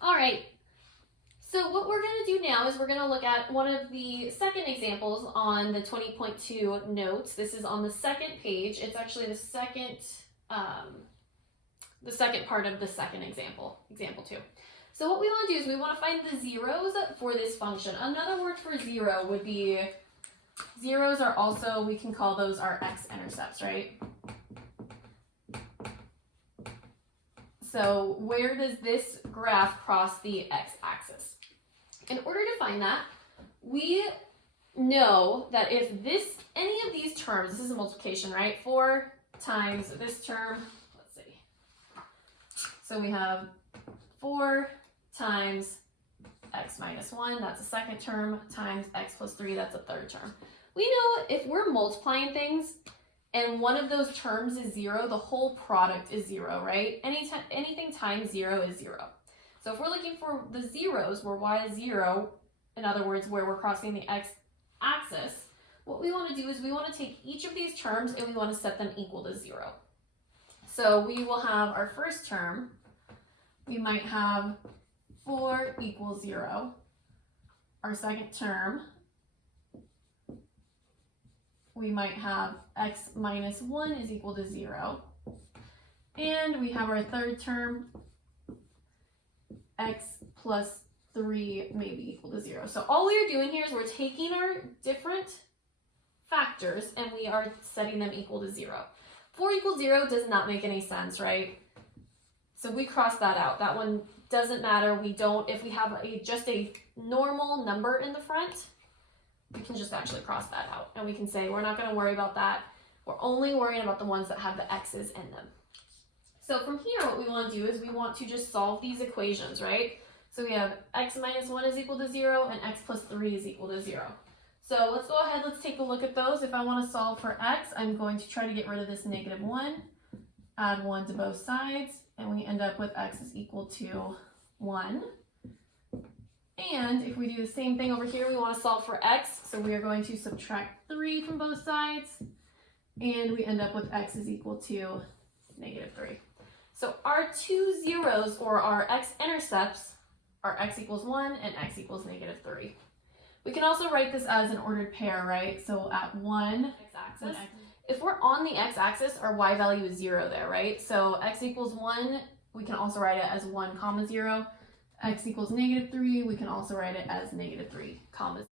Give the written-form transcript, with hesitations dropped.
All right. So what we're going to do now is we're going to look at one of the second examples on the 20.2 notes. This is on the second page. It's actually the second part of the second example, example 2. So what we want to do is we want to find the zeros for this function. Another word for zero would be, zeros are also, we can call those our x-intercepts, right? So where does this graph cross the x-axis? In order to find that, we know that if any of these terms, this is a multiplication, right? 4 times this term, let's see. So we have 4 times x minus 1, that's a second term, times x plus 3, that's a third term. We know if we're multiplying things and one of those terms is 0, the whole product is 0, right? Anything times 0 is 0. So if we're looking for the zeros where y is 0, in other words, where we're crossing the x-axis, what we want to do is we want to take each of these terms and we want to set them equal to 0. So we will have our first term, we might have 4 equals 0. Our second term, we might have x minus 1 is equal to 0. And we have our third term, x plus 3 may be equal to 0. So all we are doing here is we're taking our different factors and we are setting them equal to 0. 4 equals 0 does not make any sense, right? So we cross that out. That one doesn't matter. We don't, if we have just a normal number in the front, we can just actually cross that out. And we can say we're not going to worry about that. We're only worrying about the ones that have the x's in them. So from here, what we want to do is we want to just solve these equations, right? So we have x minus 1 is equal to 0 and x plus 3 is equal to 0. So let's go ahead, let's take a look at those. If I want to solve for x, I'm going to try to get rid of this negative 1, add 1 to both sides, and we end up with x is equal to 1. And if we do the same thing over here, we want to solve for x, so we are going to subtract 3 from both sides, and we end up with x is equal to negative 3. So our two zeros, or our x-intercepts, are x equals 1 and x equals negative 3. We can also write this as an ordered pair, right? So at 1 x-axis, if we're on the x-axis, our y value is 0 there, right? So x equals 1, we can also write it as 1 comma 0. X equals negative 3, we can also write it as negative 3 comma 0.